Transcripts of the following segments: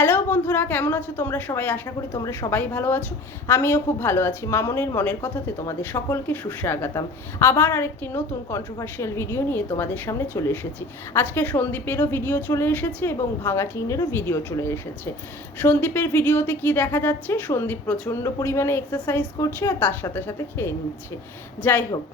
Hello বন্ধুরা, কেমন আছো তোমরা সবাই? আশা করি তোমরা সবাই ভালো আছো। আমিও খুব ভালো আছি। মামনের মনের কথাতে তোমাদের সকলকে সুস্বাগতম। আবার আরেকটি নতুন কন্ট্রোভার্সিয়াল ভিডিও নিয়ে তোমাদের সামনে চলে এসেছি। আজকে সন্দীপেরও ভিডিও চলে এসেছে এবং ভাঙা টিনেরও ভিডিও চলে এসেছে। সন্দীপের ভিডিওতে কি দেখা যাচ্ছে? সন্দীপ প্রচণ্ড পরিমাণে এক্সারসাইজ করছে আর তার সাথে সাথে খেয়ে নিচ্ছে। যাই হোক,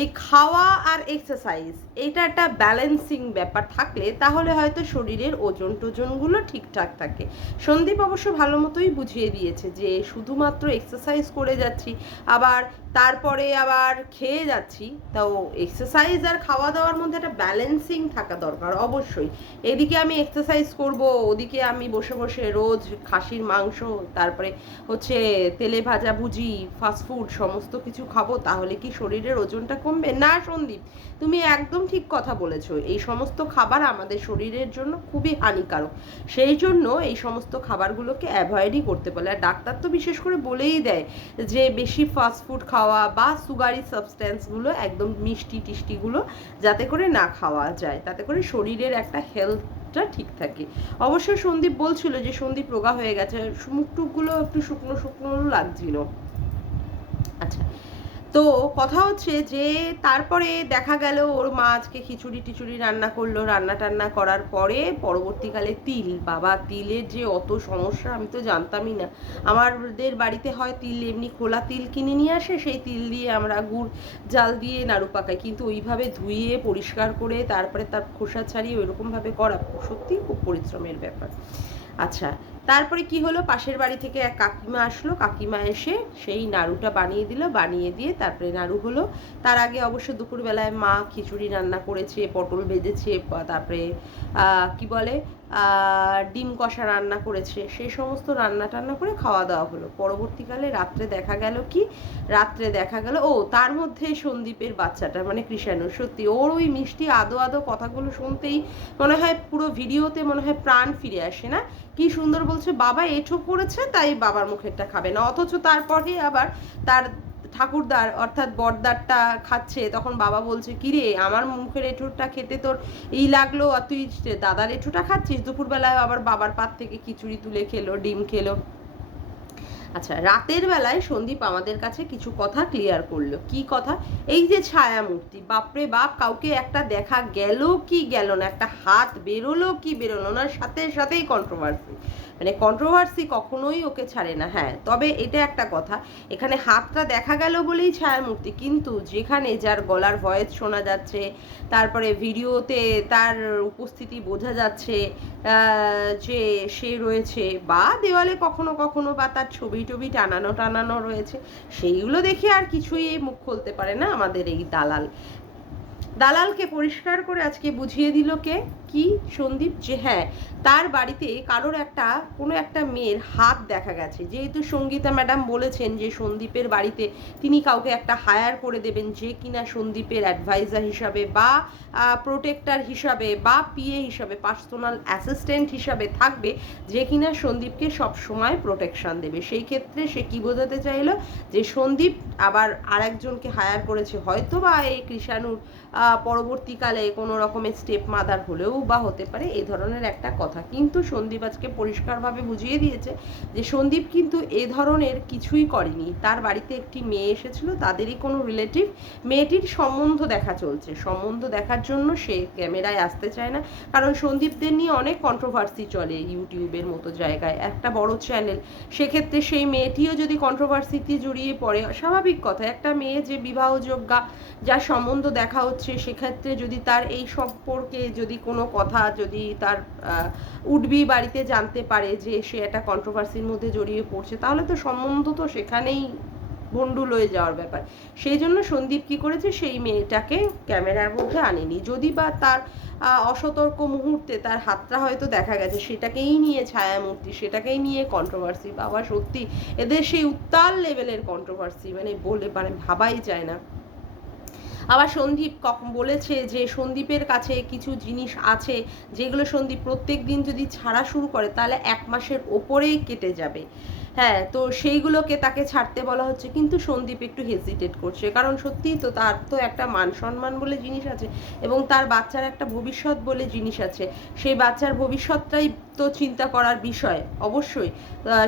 এই খাওয়া আর এক্সারসাইজ এটা একটা ব্যালেন্সিং ব্যাপার থাকলে তাহলে হয়তো শরীরের ওজন টোজনগুলো ঠিকঠাক থাকে। সন্দীপ অবশ্য ভালো মতোই বুঝিয়ে দিয়েছে যে শুধুমাত্র এক্সারসাইজ করে যাচ্ছি আবার তারপরে আবার খেয়ে যাচ্ছি, তাও এক্সারসাইজ আর খাওয়া দাওয়ার মধ্যে একটা ব্যালেন্সিং থাকা দরকার অবশ্যই। এদিকে আমি এক্সারসাইজ করব, ওদিকে আমি বসে বসে রোজ খাসির মাংস, তারপরে হচ্ছে তেলে ভাজা ভুজি, ফাস্টফুড সমস্ত কিছু খাবো, তাহলে কি শরীরের ওজনটা কমবে? না সন্দীপ, তুমি একদম ঠিক কথা বলেছো। এই সমস্ত খাবার আমাদের শরীরের জন্য খুবই হানিকারক। সেই জন্য এই সমস্ত খাবারগুলোকে অ্যাভয়েডই করতে বলে। আর ডাক্তার তো বিশেষ করে বলেই দেয় যে বেশি ফাস্টফুড খাওয়া বা সুগারি সাবস্ট্যান্সগুলো, একদম মিষ্টি টিষ্টিগুলো যাতে করে না খাওয়া যায়, তাতে করে শরীরের একটা হেলথটা ঠিক থাকে। অবশ্যই সন্দীপ বলছিল যে সন্দীপ রোগা হয়ে গেছে, মুখ টুকগুলো একটু শুকনো শুকনো লাগছিল। আচ্ছা, তো কথা হচ্ছে যে তারপরে দেখা গেল ওর মা আজকে খিচুড়ি টিচুড়ি রান্না করলো, রান্না টান্না করার পরে পরবর্তীকালে তিল, বাবা তিলের যে অত সমস্যা আমি তো জানতামই না। আমাদের বাড়িতে হয় তিল এমনি খোলা তিল কিনে নিয়ে আসে, সেই তিল দিয়ে আমরা গুড় জাল দিয়ে নাড়ু পাকাই, কিন্তু ওইভাবে ধুয়ে পরিষ্কার করে তারপরে তার খোসা ছাড়িয়ে ওইরকমভাবে করা সত্যিই খুব পরিশ্রমের ব্যাপার। আচ্ছা, তারপরে কি হলো, পাশের বাড়ি থেকে এক কাকিমা আসলো, কাকিমা এসে সেই নাড়ুটা বানিয়ে দিল, বানিয়ে দিয়ে তারপরে নাড়ু হলো। তার আগে অবশ্য দুপুরবেলায় মা খিচুড়ি রান্না করেছে, পটল ভেজেছে, তারপরে কি বলে ডিম কষা রান্না করেছে, সেই সমস্ত রান্না টান্না করে খাওয়া দাওয়া হলো। পরবর্তীকালে রাত্রে দেখা গেল কি, রাত্রে দেখা গেল ও তার মধ্যে সন্দীপের বাচ্চাটা মানে কৃষাণু, সত্যি ওর ওই মিষ্টি আদো আদো কথাগুলো শুনতেই মনে হয় পুরো ভিডিওতে মনে হয় প্রাণ ফিরে আসে। না কি সুন্দর বলছে, বাবা এঁঠো করেছে তাই বাবার মুখেরটা খাবে না, অথচ তারপরে আবার তার ঠাকুরদার অর্থাৎ বড়দারটা খাচ্ছে, তখন বাবা বলছে কিরে আমার মুখের এঁঠোটা খেতে তোর এই লাগলো আর তুই দাদার এঁঠোটা খাচ্ছিস। দুপুরবেলায় আবার বাবার পাত থেকে খিচুড়ি তুলে খেলো, ডিম খেলো। আচ্ছা, রাতের বেলায় সন্দীপ আমাদের কাছে কিছু কথা ক্লিয়ার করলো। কি কথা? এই যে ছায়া মূর্তি, বাপরে বাপ, কাউকে একটা দেখা গেল কি গেল না, একটা হাত বেরোলো কি বেরোলো না, সাথে সাথেই কন্ট্রোভার্সি। মানে কন্ট্রোভার্সি কখনোই ওকে ছাড়ে না। হ্যাঁ, তবে এটা একটা কথা, এখানে হাতটা দেখা গেল বলেই ছায়া মূর্তি, কিন্তু যেখানে যার গলার ভয়েস শোনা যাচ্ছে, তারপরে ভিডিওতে তার উপস্থিতি বোঝা যাচ্ছে যে সে রয়েছে, বা দেওয়ালে কখনো কখনো বা তার ছবি টবি টানানো টানানো রয়েছে, সেইগুলো দেখে আর কিছুই মুখ খুলতে পারে না আমাদের এই দালাল। দালালকে পরিষ্কার করে আজকে বুঝিয়ে দিল কে? কি? সন্দীপ, যে হ্যাঁ তার বাড়িতে কারোর কোনো একটা মেয়ের হাত দেখা গেছে। যেহেতু সঙ্গীতা ম্যাডাম বলেছেন যে সন্দীপের বাড়িতে তিনি কাউকে একটা হায়ার করে দেবেন যে কিনা সন্দীপের অ্যাডভাইজার হিসাবে বা প্রোটেক্টর হিসাবে বা পিএ হিসাবে, পার্সোনাল অ্যাসিস্ট্যান্ট হিসাবে থাকবে, যে কিনা সন্দীপকে সব সময় প্রোটেকশন দেবে। সেই ক্ষেত্রে সে কি বোঝাতে চাইলো, যে সন্দীপ আবার আরেকজনকে হায়ার করেছে, হয়তো বা এই কৃষাণুর পরবর্তীকালে কোনো রকমের স্টেপ মাদার হলেও বা হতে পারে, এই ধরনের একটা কথা। কিন্তু সন্দীপ আজকে পরিষ্কারভাবে বুঝিয়ে দিয়েছে যে সন্দীপ কিন্তু এ ধরনের কিছুই করেনি। তার বাড়িতে একটি মেয়ে এসেছিল, তাদেরই কোনো রিলেটিভ, মেয়েটির সম্বন্ধ দেখা চলছে, সম্বন্ধ দেখার জন্য সে ক্যামেরায় আসতে চায় না। কারণ সন্দীপদের নিয়ে অনেক কন্ট্রোভার্সি চলে ইউটিউবের মতো জায়গায়, একটা বড় চ্যানেল, সেক্ষেত্রে সেই মেয়েটিও যদি কন্ট্রোভার্সিতে জড়িয়ে পড়ে, স্বাভাবিক কথা, একটা মেয়ে যে বিবাহযোগ্যা, যার সম্বন্ধ দেখা হচ্ছে, সেক্ষেত্রে যদি তার এই সম্পর্কে যদি কোনো কথা যদি তার উঠবি বাড়িতে জানতে পারে যে সে একটা কন্ট্রোভার্সির মধ্যে জড়িয়ে পড়ছে, তাহলে তো সম্বন্ধ তো সেখানেই ভণ্ডুল হয়ে যাওয়ার ব্যাপার। সেই জন্য সন্দীপ কি করেছে, সেই মেয়েটাকে ক্যামেরার মধ্যে আনেনি। যদি বা তার অসতর্ক মুহূর্তে তার হাতটা হয়তো দেখা গেছে, সেটাকেই নিয়ে ছায়ামূর্তি, সেটাকেই নিয়ে কন্ট্রোভার্সি। বাবা সত্যি এদের সেই উত্তাল লেভেলের কন্ট্রোভার্সি, মানে ভাবাই যায় না। আবার সন্দীপ বলেছে যে সন্দীপের কাছে কিছু জিনিস আছে যেগুলো সন্দীপ প্রত্যেক দিন যদি ছাড়া শুরু করে তাহলে 1 মাসের ওপরেই কেটে যাবে। হ্যাঁ, তো সেইগুলোকে তাকে ছাড়তে বলা হচ্ছে, কিন্তু সন্দীপ একটু হেজিটেট করছে, কারণ সত্যিই তো তার তো একটা মান সম্মান বলে জিনিস আছে এবং তার বাচ্চার একটা ভবিষ্যৎ বলে জিনিস আছে। সেই বাচ্চার ভবিষ্যৎটাই তো চিন্তা করার বিষয় অবশ্যই।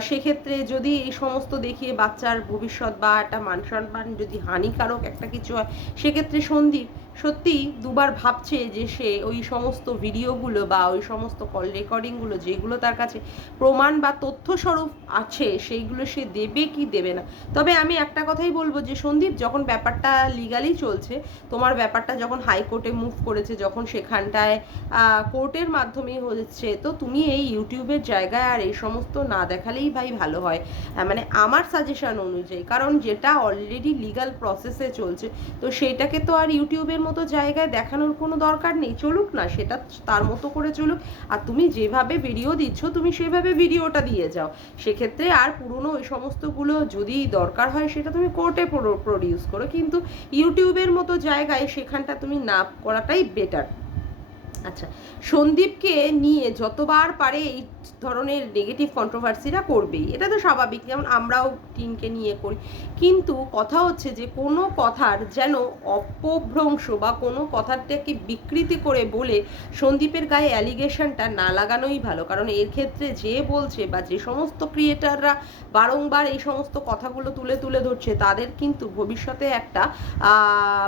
সেক্ষেত্রে যদি এই সমস্ত দেখিয়ে বাচ্চার ভবিষ্যৎ বা একটা মান সম্মান যদি হানিকারক একটা কিছু হয়, সেক্ষেত্রে সন্দীপ সত্যিই দুবার ভাবছে যে সে ওই সমস্ত ভিডিওগুলো বা ওই সমস্ত কল রেকর্ডিংগুলো যেগুলো তার কাছে প্রমাণ বা তথ্যস্বরূপ আছে সেইগুলো সে দেবে কি দেবে না। তবে আমি একটা কথাই বলবো যে সন্দীপ, যখন ব্যাপারটা লিগালি চলছে, তোমার ব্যাপারটা যখন হাইকোর্টে মুভ করেছে, যখন সেখানটায় কোর্টের মাধ্যমে হচ্ছে, তো তুমি এই ইউটিউবের জায়গায় আর এই সমস্ত না দেখালেই ভাই ভালো হয়, মানে আমার সাজেশন অনুযায়ী। কারণ যেটা অলরেডি লিগাল প্রসেসে চলছে, তো সেইটাকে তো আর ইউটিউবের মতো জায়গায় দেখানোর কোনো দরকার নেই। চলুক না, সেটা তার মতো করে চলুক। আর তুমি যেভাবে ভিডিও দিচ্ছ, তুমি সেভাবে ভিডিওটা দিয়ে যাও। সেক্ষেত্রে আর পুরনো ওই সমস্তগুলো যদি দরকার হয়, সেটা তুমি কোর্টে প্রডিউস করো, কিন্তু ইউটিউবের মতো জায়গায় সেখানটা তুমি না করাটাই বেটার। আচ্ছা, সন্দীপকে নিয়ে যতবার পারে এই ধরনের নেগেটিভ কন্ট্রোভার্সিরা করবেই, এটা তো স্বাভাবিক, যেমন আমরাও টিনকে নিয়ে করি। কিন্তু কথা হচ্ছে যে কোনো কথার যেন অপভ্রংশ বা কোনো কথাটাকে বিকৃতি করে বলে সন্দীপের গায়ে অ্যালিগেশনটা না লাগানোই ভালো। কারণ এর ক্ষেত্রে যে বলছে বা যে সমস্ত ক্রিয়েটাররা বারংবার এই সমস্ত কথাগুলো তুলে তুলে ধরছে, তাদের কিন্তু ভবিষ্যতে একটা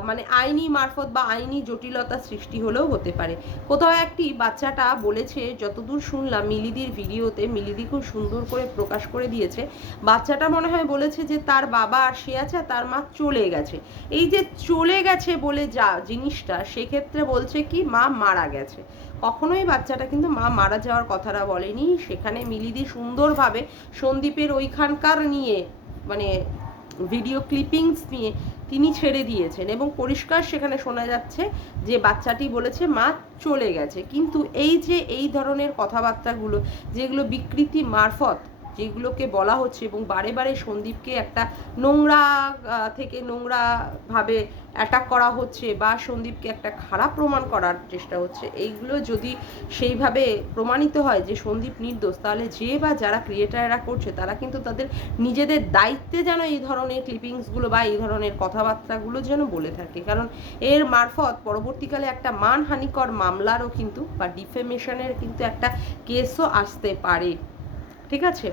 মানে আইনি মারফত বা আইনি জটিলতা সৃষ্টি হলেও হতে পারে। কোথাও একটি বাচ্চাটা বলেছে, যতদূর শুনলাম মিলিদির ভিডিওতে, মিলিদি খুব সুন্দর করে প্রকাশ করে দিয়েছে, বাচ্চাটা মনে হয় বলেছে যে তার বাবা আর সে আছে, তার মা চলে গেছে। এই যে চলে গেছে বলে যা জিনিসটা, সেক্ষেত্রে বলছে কি মা মারা গেছে। কখনোই বাচ্চাটা কিন্তু মা মারা যাওয়ার কথাটা বলেনি। সেখানে মিলিদি সুন্দরভাবে সন্দীপের ওইখানকার নিয়ে, মানে ভিডিও ক্লিপিংস নিয়ে তিনি ছেড়ে দিয়েছেন এবং পরিষ্কার সেখানে শোনা যাচ্ছে যে বাচ্চাটি বলেছে মা চলে গেছে। কিন্তু এই যে এই ধরনের কথাবার্তাগুলো, যেগুলো বিকৃতি মারফত যেগুলোকে বলা হচ্ছে এবং বারে বারে সন্দীপকে একটা নোংরা থেকে নোংরাভাবে অ্যাটাক করা হচ্ছে বা সন্দীপকে একটা খারাপ প্রমাণ করার চেষ্টা হচ্ছে, এইগুলো যদি সেইভাবে প্রমাণিত হয় যে সন্দীপ নির্দোষ, তাহলে যে বা যারা ক্রিয়েটাররা করছে তারা কিন্তু তাদের নিজেদের দায়িত্বে যেন এই ধরনের ক্লিপিংসগুলো বা এই ধরনের কথাবার্তাগুলো যেন বলে থাকে। কারণ এর মারফত পরবর্তীকালে একটা মানহানিকর মামলারও কিন্তু বা ডিফেমেশনের কিন্তু একটা কেসও আসতে পারে। ঠিক আছে,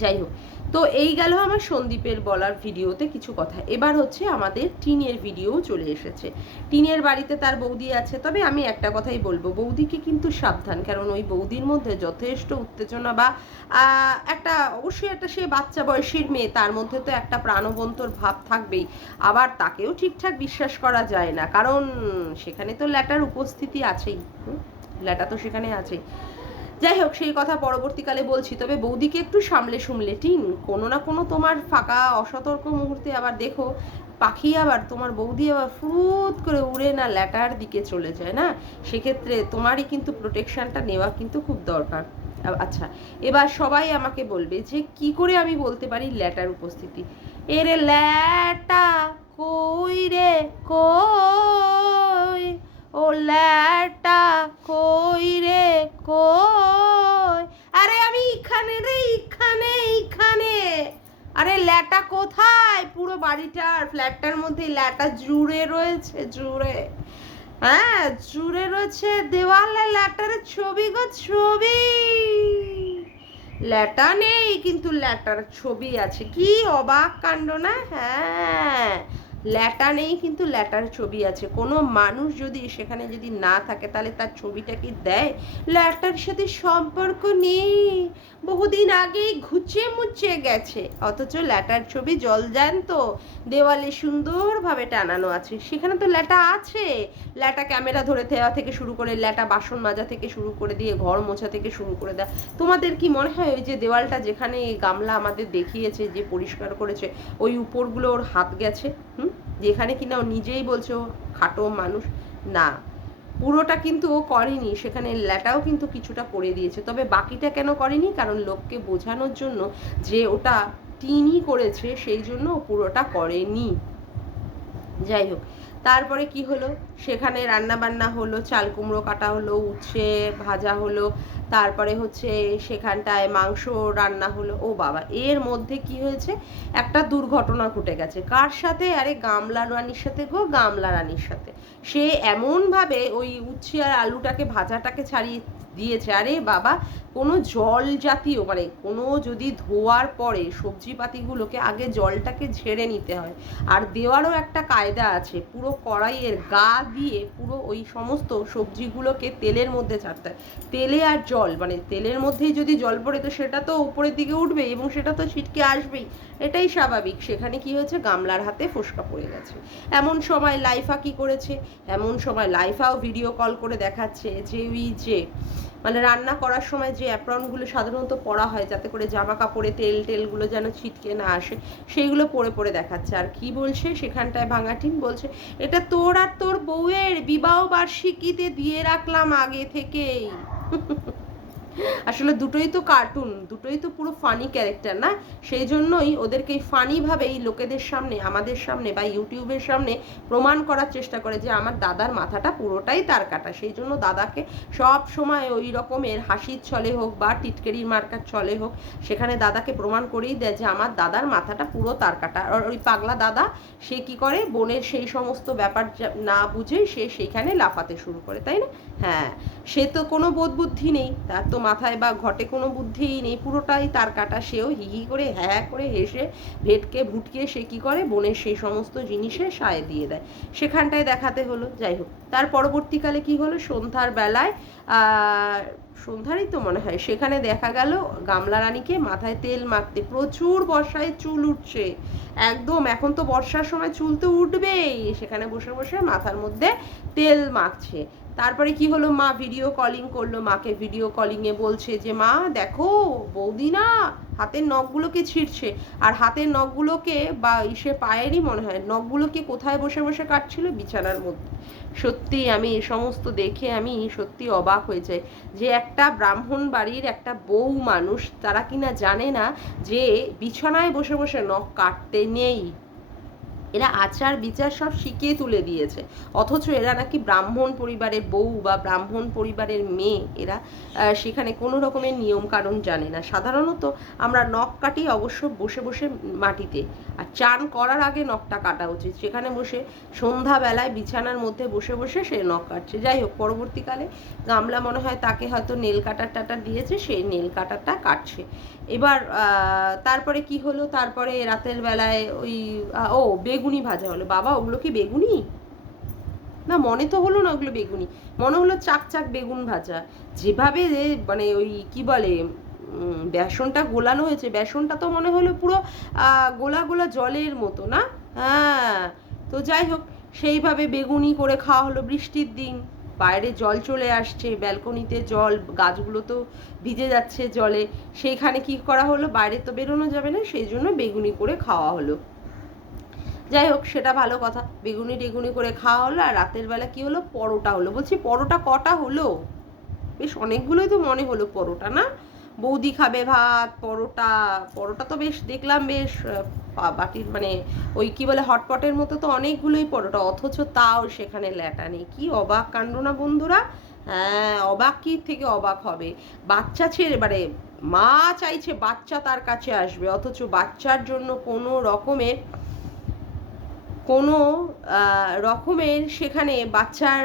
যাই হোক, তো এই গেল আমার সন্দীপের বলার ভিডিওতে কিছু কথা। এবার হচ্ছে আমাদের টিনের ভিডিও চলে এসেছে। টিনের বাড়িতে তার বৌদি আছে, তবে আমি একটা কথাই বলবো, বৌদিকে কিন্তু সাবধান, কারণ ওই বৌদির মধ্যে যথেষ্ট উত্তেজনা বা একটা অবশ্যই একটা সে বাচ্চা বয়সীর মেয়ে, তার মধ্যে তো একটা প্রাণবন্তর ভাব থাকবেই। আবার তাকেও ঠিকঠাক বিশ্বাস করা যায় না, কারণ সেখানে তো ল্যাটার উপস্থিতি আছেই, ল্যাটা তো সেখানে আছেই। যাই হোক, সেই কথা পরবর্তীকালে বলছি। তবে বৌদিকে একটু সামলে সুমলে টিন, কোনো না কোনো তোমার ফাঁকা অসতর্ক মুহূর্তে আবার দেখো পাখি আবার তোমার বৌদি আবার ফুট করে উড়ে না ল্যাটার দিকে চলে যায় না, সেক্ষেত্রে তোমারই কিন্তু প্রোটেকশনটা নেওয়া কিন্তু খুব দরকার। আচ্ছা, এবার সবাই আমাকে বলবে যে কি করে আমি বলতে পারি ল্যাটার উপস্থিতি। এরে ল্যাটা কই রে কই, ও ল্যাটা কই রে কই, আরে আমি এখানে রে, এখানে এখানে। আরে ল্যাটা কোথায়? পুরো বাড়িটার ফ্ল্যাটটার মধ্যে ল্যাটা জুড়ে রয়েছে, জুড়ে, হ্যাঁ জুড়ে রয়েছে দেওয়ালে ল্যাটার ছবি গো, ছবি। ল্যাটা নেই কিন্তু ল্যাটার ছবি আছে, কি অবাক কাণ্ড না? হ্যাঁ, ল্যাটা নেই কিন্তু ল্যাটার ছবি আছে। কোনো মানুষ যদি সেখানে যদি না থাকে, তাহলে তার ছবিটা কি দেয়? ল্যাটার সাথে সম্পর্ক নেই, বহুদিন আগেই ঘুচে মুচে গেছে, অথচ ল্যাটার ছবি জলজ্যান্ত দেওয়ালে সুন্দরভাবে টানানো আছে। সেখানে তো ল্যাটা আছে, ল্যাটা ক্যামেরা ধরে দেওয়া থেকে শুরু করে, ল্যাটা বাসন মাজা থেকে শুরু করে দিয়ে ঘর মোছা থেকে শুরু করে দেয়। তোমাদের কি মনে হয় ওই যে দেওয়ালটা যেখানে গামলা আমাদের দেখিয়েছে যে পরিষ্কার করেছে, ওই উপরগুলো ওর হাত গেছে? যেখানে কিনা ও নিজেই বলছে ও খাটো মানুষ, না পুরোটা কিন্তু ও করেনি, সেখানে ল্যাটাও কিন্তু কিছুটা করে দিয়েছে। তবে বাকিটা কেন করেনি? কারণ লোককে বোঝানোর জন্য যে ওটা টিনই করেছে, সেই জন্য ও পুরোটা করেনি। যাই হোক, তারপরে কি হলো, সেখানে রান্না বান্না হলো, চাল কুমড়ো কাটা হলো, উচ্ছে ভাজা হলো, তারপরে হচ্ছে সেখানটায় মাংস রান্না হলো। ও বাবা, এর মধ্যে কি হয়েছে, একটা দুর্ঘটনা ঘটে গেছে। কার সাথে? আরে গামলা রানীর সাথে গো, গামলা রানীর সাথে। সে এমনভাবে ওই উচ্ছে আর আলুটাকে ভাজাটাকে ছাড়িয়ে দিয়েছে। আরে বাবা, কোনো জল জাতীয় মানে কোনো যদি ধোয়ার পরে সবজিপাতিগুলোকে আগে জলটাকে ঝেড়ে নিতে হয়, আর দেওয়ারও একটা কায়দা আছে। পুরো কড়াইয়ের গা দিয়ে পুরো ওই সমস্ত সবজিগুলোকে তেলের মধ্যে ছাড়তে হয়। তেলে আর জল মানে তেলের মধ্যেই যদি জল পড়ে তো সেটা তো উপরের দিকে উঠবে এবং সেটা তো ছিটকে আসবেই, এটাই স্বাভাবিক। সেখানে কি হয়েছে, গামলার হাতে ফোসকা পড়ে গেছে। এমন সময় লাইফা কি করেছে, এমন সময় লাইফাও ভিডিও কল করে দেখাচ্ছে যে ওই যে মানে রান্না করার সময় যে অ্যাপ্রনগুলো সাধারণত পরা হয় যাতে করে জামা কাপড়ে টেলগুলো যেন ছিটকে না আসে, সেইগুলো পরে দেখাচ্ছে। আর কি বলছে সেখানটায় ভাঙাটিন বলছে, এটা তোর আর তোর বউয়ের বিবাহ বার্ষিকীতে দিয়ে রাখলাম আগে থেকেই। আসলে দুটোই তো কার্টুন, দুটোই তো পুরো ফানি ক্যারেক্টার না, সেই জন্যই ওদেরকে ফানিভাবেই লোকেদের সামনে, আমাদের সামনে বা ইউটিউবের সামনে প্রমাণ করার চেষ্টা করে যে আমার দাদার মাথাটা পুরোটাই তার কাটা। সেই জন্য দাদাকে সব সময় ওই রকমের হাসির ছলে হোক বা টিটকেরির মার্কার ছলে হোক, সেখানে দাদাকে প্রমাণ করেই দেয় যে আমার দাদার মাথাটা পুরো তার কাটা। আর ওই পাগলা দাদা সে কি করে, বোনের সেই সমস্ত ব্যাপার না বুঝেই সে সেইখানে লাফাতে শুরু করে, তাই না? হ্যাঁ, সে তো কোনো বোধ বুদ্ধি নেই, তার তো মাথায় বা ঘটে কোনো বুদ্ধিই নেই, পুরোটাই তার কাটা। সেও হি করে হ্যাঁ করে হেসে ভেটকে ভুটকে সে কি করে বোনের সেই সমস্ত জিনিসে সায় দিয়ে দেয়। সেখানটায় দেখাতে হলো। যাই হোক, তার পরবর্তীকালে কি হলো, সন্ধ্যার বেলায় সন্ধ্যারই তো মনে হয়, সেখানে দেখা গেল গামলা রানীকে মাথায় তেল মাখতে, প্রচুর বর্ষায় চুল উঠছে একদম। এখন তো বর্ষার সময় চুল তো উঠবেই, সেখানে বসে বসে মাথার মধ্যে তেল মাখছে। তারপরে কি হলো, মা ভিডিও কলিং করলো, মাকে ভিডিও কলিংয়ে বলছে যে মা দেখো বৌদি না হাতের নখগুলোকে ছিঁড়ছে। আর হাতের নখগুলোকে বা ইসে পায়েরই মনে হয় নখগুলোকে কোথায় বসে বসে কাটছিল, বিছানার মধ্যে। সত্যি আমি এ সমস্ত দেখে আমি সত্যি অবাক হয়ে যাই যে একটা ব্রাহ্মণ বাড়ির একটা বউ মানুষ, তারা কিনা জানে না যে বিছানায় বসে বসে নখ কাটতে নেই। এরা আচার বিচার সব শিখিয়ে তুলে দিয়েছে, অথচ এরা নাকি ব্রাহ্মণ পরিবারের বউ বা ব্রাহ্মণ পরিবারের মেয়ে। এরা সেখানে কোনো রকমের নিয়ম কানুন জানে না। সাধারণত আমরা নখ কাটি অবশ্য বসে বসে মাটিতে, আর চান করার আগে নখটা কাটা উচিত। সেখানে বসে সন্ধ্যাবেলায় বিছানার মধ্যে বসে বসে সে নখ কাটছে। যাই হোক, পরবর্তীকালে গামলা মনে হয় তাকে হয়তো নেল কাটার টাটার দিয়েছে, সেই নেল কাটারটা কাটছে। এবার তারপরে কি হলো, তারপরে রাতের বেলায় ওই বেগুনি ভাজা হলো। বাবা, ওগুলো কি বেগুনি? না, মনে তো হলো না ওগুলো বেগুনি, মনে হলো চাক চাক বেগুন ভাজা। যেভাবে মানে ওই কি বলে বেসনটা গোলানো হয়েছে, বেসনটা তো মনে হলো পুরো গোলা গোলা জলের মতো না। হ্যাঁ, তো যাই হোক, সেইভাবে বেগুনি করে খাওয়া হলো। বৃষ্টির দিন, বাইরে জল চলে আসছে, ব্যালকনিতে জল, গাছগুলো তো ভিজে যাচ্ছে জলে। সেইখানে কি করা হলো, বাইরে তো বেরোনো যাবে না, সেই জন্য বেগুনি করে খাওয়া হলো। যাই হোক, সেটা ভালো কথা, বেগুনি টেগুনি করে খাওয়া হলো। আর রাতের বেলা কি হলো, পরোটা হলো। বলছি পরোটা কটা হলো, বেশ অনেকগুলোই তো মনে হলো পরোটা না? বৌদি খাবে ভাত, পরোটা, পরোটা তো বেশ দেখলাম বেশ বাটির মানে ওই কি বলে হটপটের মতো তো অনেকগুলোই পরোটা, অথচ তাও সেখানে ল্যাটা নেই। কি অবাক কাণ্ড না বন্ধুরা? হ্যাঁ, অবাক কি থেকে অবাক হবে, বাচ্চা ছেড়ে মানে মা চাইছে বাচ্চা তার কাছে আসবে, অথচ বাচ্চার জন্য কোনো রকমের সেখানে বাচ্চার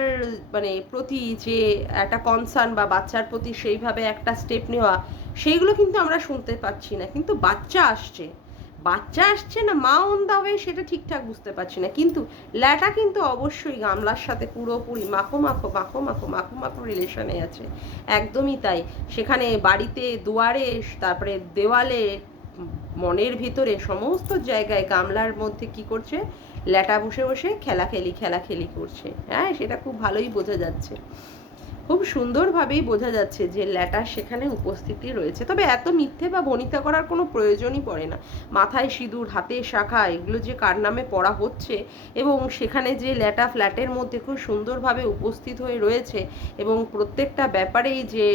মানে প্রতি যে একটা কনসার্ন বা বাচ্চার প্রতি সেইভাবে একটা স্টেপ নেওয়া, সেইগুলো কিন্তু আমরা শুনতে পাচ্ছি না। কিন্তু বাচ্চা আসছে না মা অন দা ওয়ে, সেটা ঠিকঠাক বুঝতে পারছি না। কিন্তু ল্যাটা কিন্তু অবশ্যই গামলার সাথে পুরোপুরি মাখো মাখো মাখো মাখো মাখো মাখো রিলেশনে আছে, একদমই তাই। সেখানে বাড়িতে দুয়ারে, তারপরে দেওয়ালে, মনের ভিতরে, সমস্ত জায়গায় গামলার মধ্যে কি করছে, ল্যাটা বসে বসে খেলাখেলি করছে। হ্যাঁ, সেটা খুব ভালোই বোঝা যাচ্ছে, খুব সুন্দরভাবেই বোঝা যাচ্ছে যে ল্যাটার সেখানে উপস্থিতি রয়েছে। তবে এত মিথ্যে বা বনিতা করার কোনো প্রয়োজনই পড়ে না। মাথায় সিঁদুর, হাতে শাখা, এগুলো যে কার নামে পড়া হচ্ছে, এবং সেখানে যে ল্যাটা ফ্ল্যাটের মধ্যে খুব সুন্দরভাবে উপস্থিত হয়ে রয়েছে এবং প্রত্যেকটা ব্যাপারেই যে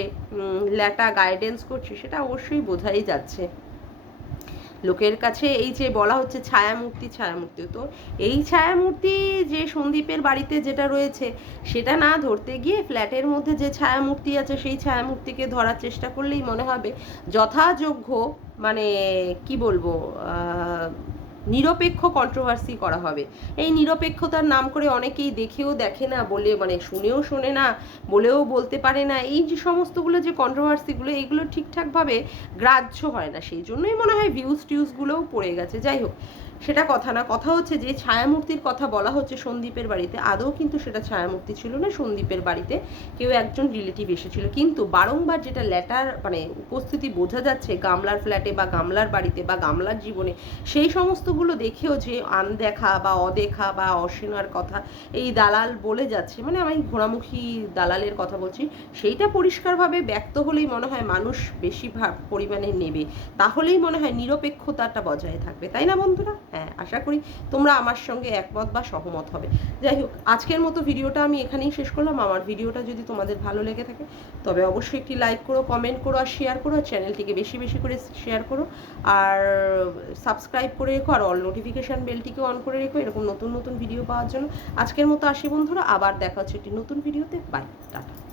ল্যাটা গাইডেন্স করছে, সেটা অবশ্যই বোঝাই যাচ্ছে। লোকের কাছে এই যে বলা হচ্ছে ছায়ামূর্তি, ছায়ামূর্তি, তো এই ছায়ামূর্তি যে সন্দীপের বাড়িতে যেটা রয়েছে সেটা না ধরতে গিয়ে ফ্ল্যাটের মধ্যে যে ছায়ামূর্তি আছে সেই ছায়ামূর্তিকে ধরার চেষ্টা করলেই মনে হবে যথাযোগ্য, মানে কি বলবো, নিরপেক্ষ কন্ট্রোভার্সি করা হবে। এই নিরপেক্ষতার নাম করে অনেকেই দেখেও দেখে না বলে, মানে শুনেও শোনে না, বলেও বলতে পারে না, এই যে সমস্তগুলো যে কন্ট্রোভার্সিগুলো, এইগুলো ঠিকঠাকভাবে গ্রাহ্য হয় না, সেই জন্যই মনে হয় ভিউজ টিউজগুলোও পড়ে গেছে। যাই হোক, সেটা কথা না, কথা হচ্ছে যে ছায়ামূর্তির কথা বলা হচ্ছে সন্দীপের বাড়িতে, আদৌ কিন্তু সেটা ছায়ামূর্তি ছিল না। সন্দীপের বাড়িতে কেউ একজন রিলেটিভ এসেছিল, কিন্তু বারংবার যেটা লেটার মানে উপস্থিতি বোঝা যাচ্ছে গামলার ফ্ল্যাটে বা গামলার বাড়িতে বা গামলার জীবনে, সেই সমস্তগুলো দেখেও যে আনদেখা বা অদেখা বা অশোনার কথা এই দালাল বলে যাচ্ছে, মানে আমি ঘোড়ামুখী দালালের কথা বলছি, সেইটা পরিষ্কারভাবে ব্যক্ত হলেই মনে হয় মানুষ বেশি পরিমাণে নেবে, তাহলেই মনে হয় নিরপেক্ষতাটা বজায় থাকবে, তাই না বন্ধুরা? হ্যাঁ, আশা করি তোমরা আমার সঙ্গে একমত বা সহমত হবে। যাই হোক, আজকের মতো ভিডিওটা আমি এখানেই শেষ করলাম। আমার ভিডিওটা যদি তোমাদের ভালো লেগে থাকে তবে অবশ্যই একটি লাইক করো, কমেন্ট করো আর শেয়ার করো, চ্যানেলটিকে বেশি বেশি করে শেয়ার করো, আর সাবস্ক্রাইব করে রেখো, আর অল নোটিফিকেশান বেলটিকেও অন করে রেখো এরকম নতুন নতুন ভিডিও পাওয়ার জন্য। আজকের মতো আসি বন্ধুরা, আবার দেখা হচ্ছে একটি নতুন ভিডিওতে। Bye, tata.